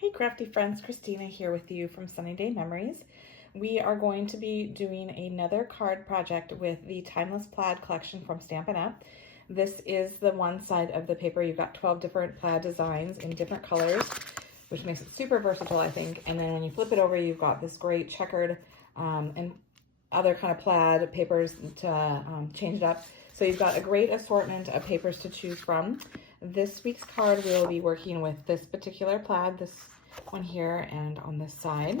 Hey crafty friends, Christina here with you from Sunny Day Memories. We are going to be doing another card project with the Timeless Plaid collection from Stampin'. This is the one side of the paper. You've got 12 different plaid designs in different colors, which makes it super versatile, I think. And then when you flip it over, you've got this great checkered and other kind of plaid papers to change it up. So you've got a great assortment of papers to choose from. This week's card, we'll be working with this particular plaid, this one here and on this side.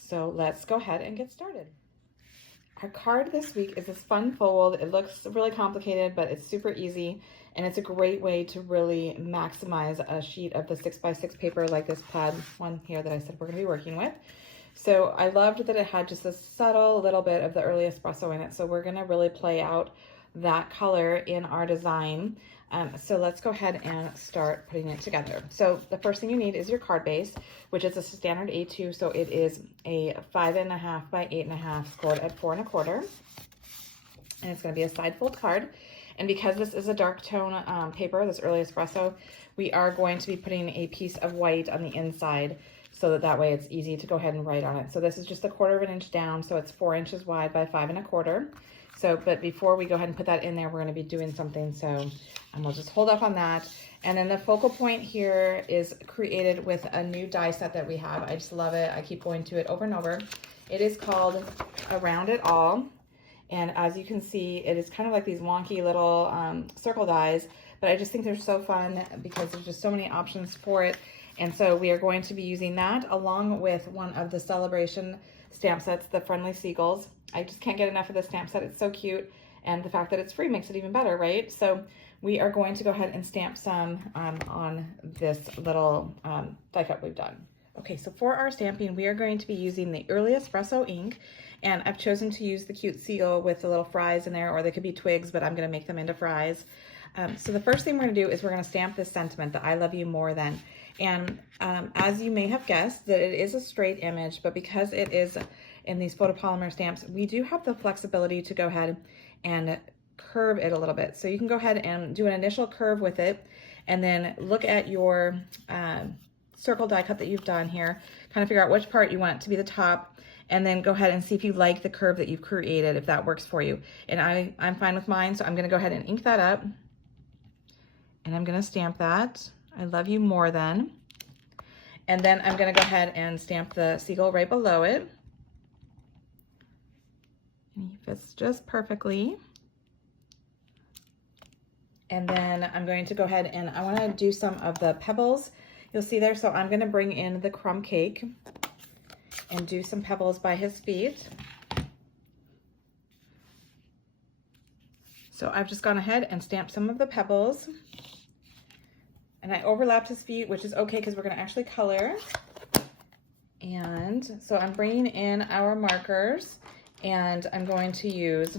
So let's go ahead and get started. Our card this week is this fun fold. It looks really complicated, but it's super easy. And it's a great way to really maximize a sheet of the 6x6 paper like this plaid one here that I said we're gonna be working with. So I loved that it had just a subtle little bit of the early espresso in it. So we're gonna really play out that color in our design. So let's go ahead and start putting it together. So the first thing you need is your card base, which is a standard A2. So it is a 5.5 by 8.5 scored at 4 1/4. And it's gonna be a side fold card. And because this is a dark tone paper, this early espresso, we are going to be putting a piece of white on the inside so that way it's easy to go ahead and write on it. So this is just 1/4 inch down, so it's 4 inches wide by 5 1/4. So, but before we go ahead and put that in there, we're gonna be doing something. So we'll just hold up on that. And then the focal point here is created with a new die set that we have. I just love it. I keep going to it over and over. It is called Around It All. And as you can see, it is kind of like these wonky little circle dies, but I just think they're so fun because there's just so many options for it. And so we are going to be using that along with one of the Sale-a-Bration stamp sets, the Friendly Seagulls. I just can't get enough of this stamp set. It's so cute. And the fact that it's free makes it even better, right? So we are going to go ahead and stamp some on this little die cut we've done. Okay, so for our stamping, we are going to be using the Early Espresso ink. And I've chosen to use the cute seagull with the little fries in there, or they could be twigs, but I'm gonna make them into fries. So the first thing we're gonna do is we're gonna stamp this sentiment, that I love you more than. And as you may have guessed, that it is a straight image, but because it is in these photopolymer stamps, we do have the flexibility to go ahead and curve it a little bit. So you can go ahead and do an initial curve with it, and then look at your circle die cut that you've done here, kind of figure out which part you want it to be the top, and then go ahead and see if you like the curve that you've created, if that works for you. And I'm fine with mine, so I'm gonna go ahead and ink that up, and I'm gonna stamp that. I love you more than. And then I'm gonna go ahead and stamp the seagull right below it. And he fits just perfectly. And then I'm going to go ahead and I wanna do some of the pebbles. You'll see there, so I'm gonna bring in the crumb cake and do some pebbles by his feet. So I've just gone ahead and stamped some of the pebbles. And I overlapped his feet, which is okay because we're gonna actually color. And so I'm bringing in our markers, and I'm going to use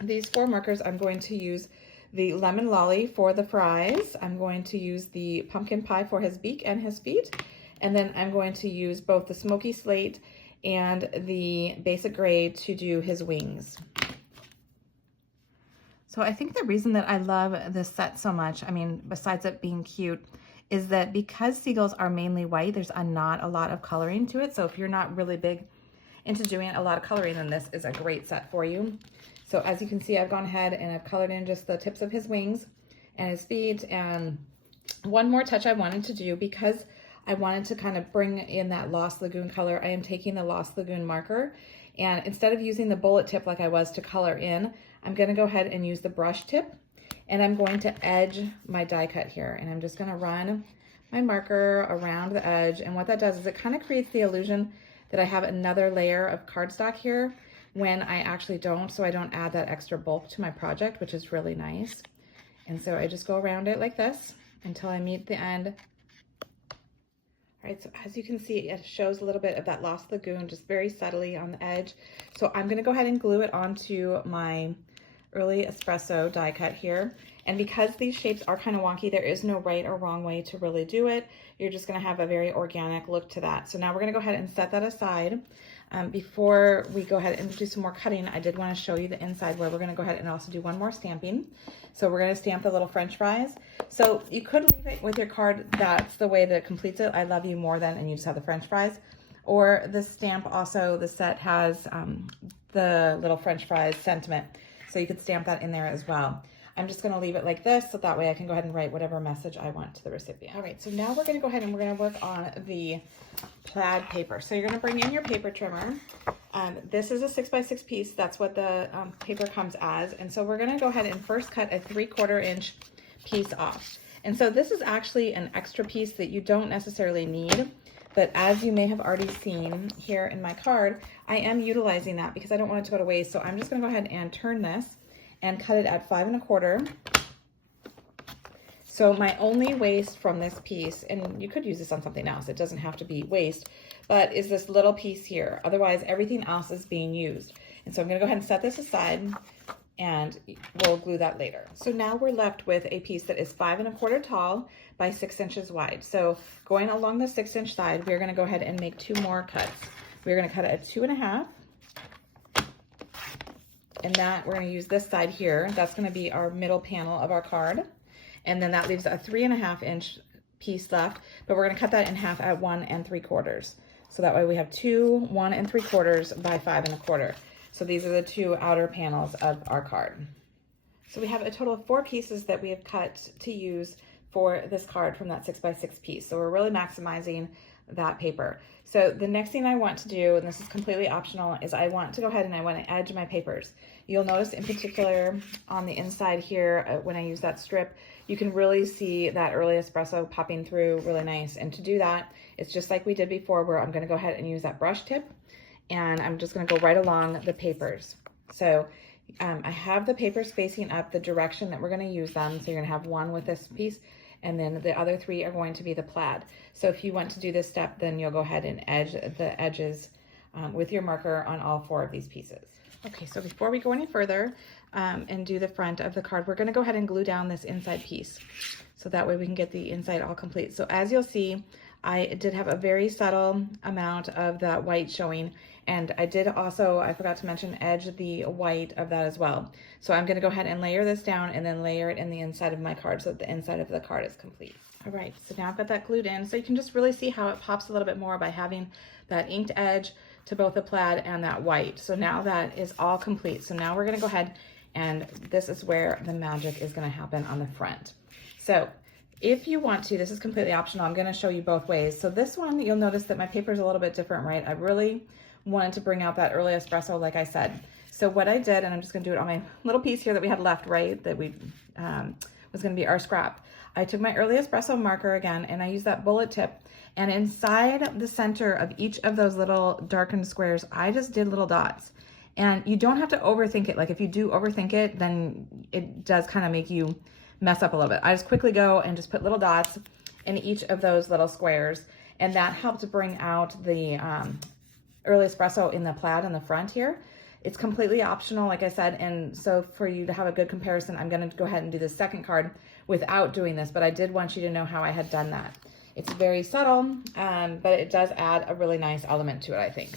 these 4 markers. I'm going to use the lemon lolly for the fries. I'm going to use the pumpkin pie for his beak and his feet. And then I'm going to use both the smoky slate and the basic gray to do his wings. So I think the reason that I love this set so much, I mean, besides it being cute, is that because seagulls are mainly white, there's not a lot of coloring to it. So if you're not really big into doing a lot of coloring, then this is a great set for you. So as you can see, I've gone ahead and I've colored in just the tips of his wings and his feet. And one more touch I wanted to do, because I wanted to kind of bring in that Lost Lagoon color, I am taking the Lost Lagoon marker, and instead of using the bullet tip like I was to color in, I'm gonna go ahead and use the brush tip, and I'm going to edge my die cut here, and I'm just gonna run my marker around the edge. And what that does is it kind of creates the illusion that I have another layer of cardstock here when I actually don't, so I don't add that extra bulk to my project, which is really nice. And so I just go around it like this until I meet the end. All right, so as you can see, it shows a little bit of that Lost Lagoon just very subtly on the edge. So I'm gonna go ahead and glue it onto my Early Espresso die cut here. And because these shapes are kind of wonky, there is no right or wrong way to really do it. You're just gonna have a very organic look to that. So now we're gonna go ahead and set that aside. Before we go ahead and do some more cutting, I did want to show you the inside where we're going to go ahead and also do one more stamping. So we're going to stamp the little French fries. So you could leave it with your card. That's the way that it completes it. I love you more than, and you just have the French fries. Or the stamp also, the set has the little French fries sentiment. So you could stamp that in there as well. I'm just going to leave it like this, so that way I can go ahead and write whatever message I want to the recipient. All right, so now we're going to go ahead and we're going to work on the plaid paper. So you're going to bring in your paper trimmer. This is a 6x6 piece. That's what the paper comes as. And so we're going to go ahead and first cut a 3/4 inch piece off. And so this is actually an extra piece that you don't necessarily need. But as you may have already seen here in my card, I am utilizing that because I don't want it to go to waste. So I'm just going to go ahead and turn this and cut it at 5 1/4. So my only waste from this piece, and you could use this on something else, it doesn't have to be waste, but is this little piece here. Otherwise, everything else is being used. And so I'm going to go ahead and set this aside, and we'll glue that later. So now we're left with a piece that is 5 1/4 tall by 6 inches wide. So going along the 6-inch side, we're going to go ahead and make 2 more cuts. We're going to cut it at 2 1/2. And that we're going to use this side here. That's going to be our middle panel of our card. And then that leaves a 3 1/2 inch piece left, but we're going to cut that in half at 1 3/4. So that way we have 2 1 3/4 by 5 1/4. So these are the 2 outer panels of our card. So we have a total of 4 pieces that we have cut to use for this card from that 6x6 piece. So we're really maximizing that paper. So the next thing I want to do, and this is completely optional, is I want to go ahead and I want to edge my papers. You'll notice in particular on the inside here, when I use that strip, you can really see that early espresso popping through really nice. And to do that, it's just like we did before, where I'm going to go ahead and use that brush tip, and I'm just going to go right along the papers. So I have the papers facing up the direction that we're going to use them. So you're going to have one with this piece, and then the other 3 are going to be the plaid. So if you want to do this step, then you'll go ahead and edge the edges with your marker on all 4 of these pieces. Okay, so before we go any further and do the front of the card, we're going to go ahead and glue down this inside piece. So that way we can get the inside all complete. So as you'll see, I did have a very subtle amount of that white showing, and I did also, I forgot to mention, edge the white of that as well. So I'm going to go ahead and layer this down and then layer it in the inside of my card so that the inside of the card is complete. All right, so now I've got that glued in, so you can just really see how it pops a little bit more by having that inked edge to both the plaid and that white. So now that is all complete. So now we're going to go ahead, and this is where the magic is going to happen on the front. So if you want to, this is completely optional. I'm going to show you both ways. So this one, you'll notice that my paper is a little bit different, right? I really wanted to bring out that early espresso, like I said. So what I did, and I'm just going to do it on my little piece here that we had left, right, that we was going to be our scrap. I took my early espresso marker again, and I used that bullet tip, and inside the center of each of those little darkened squares, I just did little dots. And you don't have to overthink it. Like if you do overthink it, then it does kind of make you mess up a little bit. I just quickly go and just put little dots in each of those little squares, and that helps bring out the early espresso in the plaid in the front here. It's completely optional, like I said, and so for you to have a good comparison, I'm going to go ahead and do the second card without doing this, but I did want you to know how I had done that. It's very subtle, but it does add a really nice element to it, I think.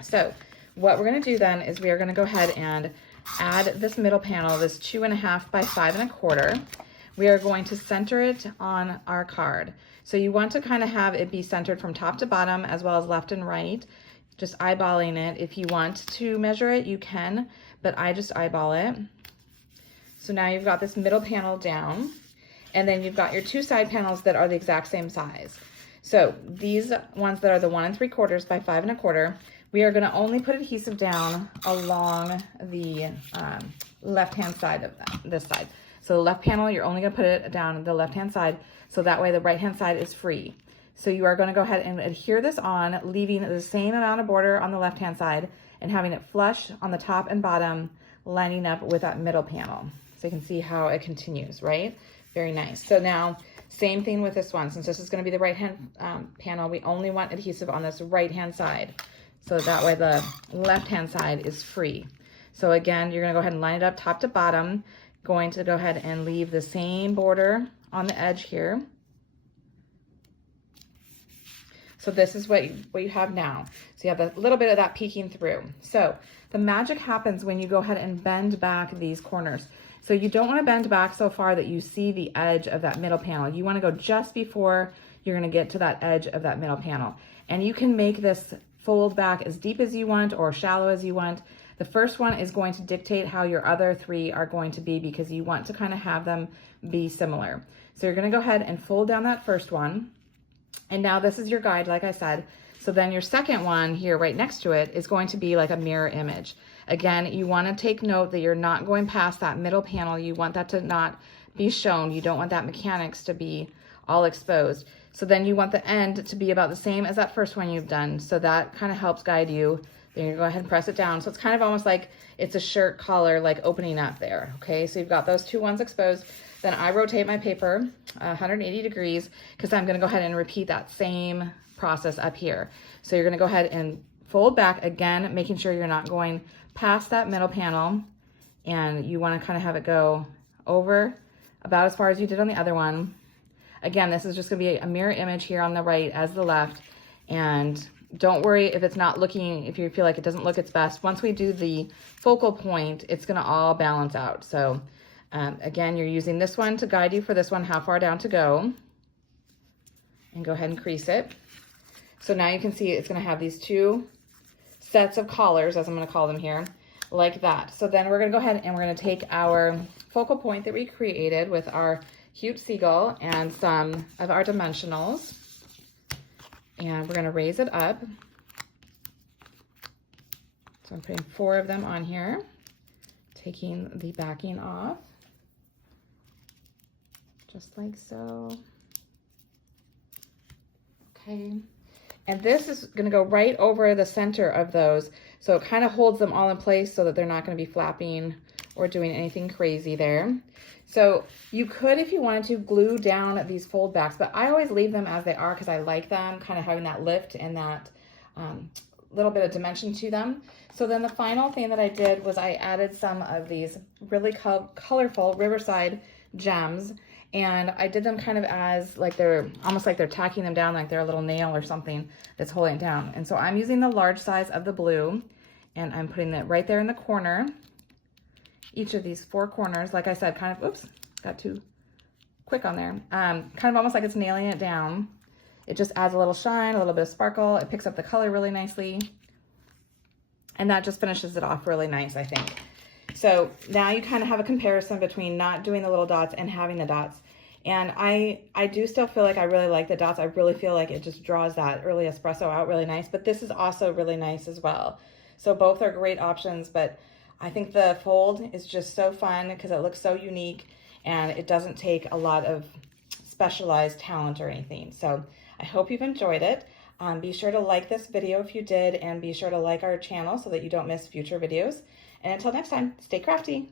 So what we're going to do then is we are going to go ahead and add this middle panel, this 2 1/2 by 5 1/4. We are going to center it on our card. So you want to kind of have it be centered from top to bottom as well as left and right, just eyeballing it. If you want to measure it, you can, but I just eyeball it. So now you've got this middle panel down, and then you've got your 2 side panels that are the exact same size. So these ones that are the 1 3/4 by 5 1/4, we are going to only put adhesive down along the left-hand side of this side. So the left panel, you're only going to put it down the left-hand side, so that way the right-hand side is free. So you are going to go ahead and adhere this on, leaving the same amount of border on the left-hand side and having it flush on the top and bottom, lining up with that middle panel. So you can see how it continues, right? Very nice. So now, same thing with this one. Since this is going to be the right-hand panel, we only want adhesive on this right-hand side. So that way the left-hand side is free. So again, you're going to go ahead and line it up top to bottom. Going to go ahead and leave the same border on the edge here. So this is what you have now. So you have a little bit of that peeking through. So the magic happens when you go ahead and bend back these corners. So you don't want to bend back so far that you see the edge of that middle panel. You want to go just before you're going to get to that edge of that middle panel. And you can make this fold back as deep as you want or shallow as you want. The first one is going to dictate how your other three are going to be because you want to kind of have them be similar. So you're going to go ahead and fold down that first one. And now this is your guide, like I said. So then your second one here right next to it is going to be like a mirror image. Again, you want to take note that you're not going past that middle panel. You want that to not be shown. You don't want that mechanics to be all exposed. So then you want the end to be about the same as that first one you've done. So that kind of helps guide you. Then you go ahead and press it down. So it's kind of almost like it's a shirt collar, like opening up there. Okay, so you've got those two ones exposed. Then I rotate my paper 180 degrees because I'm going to go ahead and repeat that same process up here. So you're going to go ahead and fold back again, making sure you're not going past that middle panel, and you want to kind of have it go over about as far as you did on the other one. Again, this is just going to be a mirror image here on the right as the left, and don't worry if it's not looking, if you feel like it doesn't look its best. Once we do the focal point, it's going to all balance out. So again, you're using this one to guide you for this one, how far down to go, and go ahead and crease it. So now you can see it's going to have these two sets of collars, as I'm going to call them here, like that. So then we're going to go ahead and we're going to take our focal point that we created with our cute seagull and some of our dimensionals, and we're going to raise it up. So I'm putting 4 of them on here, taking the backing off, just like so. Okay. And this is going to go right over the center of those. So it kind of holds them all in place so that they're not going to be flapping or doing anything crazy there. So you could, if you wanted to, glue down these fold backs, but I always leave them as they are because I like them kind of having that lift and that little bit of dimension to them. So then the final thing that I did was I added some of these really colorful Riverside gems. And I did them kind of as like they're almost like they're tacking them down like they're a little nail or something that's holding it down. And so I'm using the large size of the blue, and I'm putting it right there in the corner. Each of these 4 corners, like I said, kind of, oops, got too quick on there. Kind of almost like it's nailing it down. It just adds a little shine, a little bit of sparkle. It picks up the color really nicely. And that just finishes it off really nice, I think. So now you kind of have a comparison between not doing the little dots and having the dots. And I do still feel like I really like the dots. I really feel like it just draws that early espresso out really nice, but this is also really nice as well. So both are great options, but I think the fold is just so fun because it looks so unique and it doesn't take a lot of specialized talent or anything. So I hope you've enjoyed it. Be sure to like this video if you did, and be sure to like our channel so that you don't miss future videos. And until next time, stay crafty.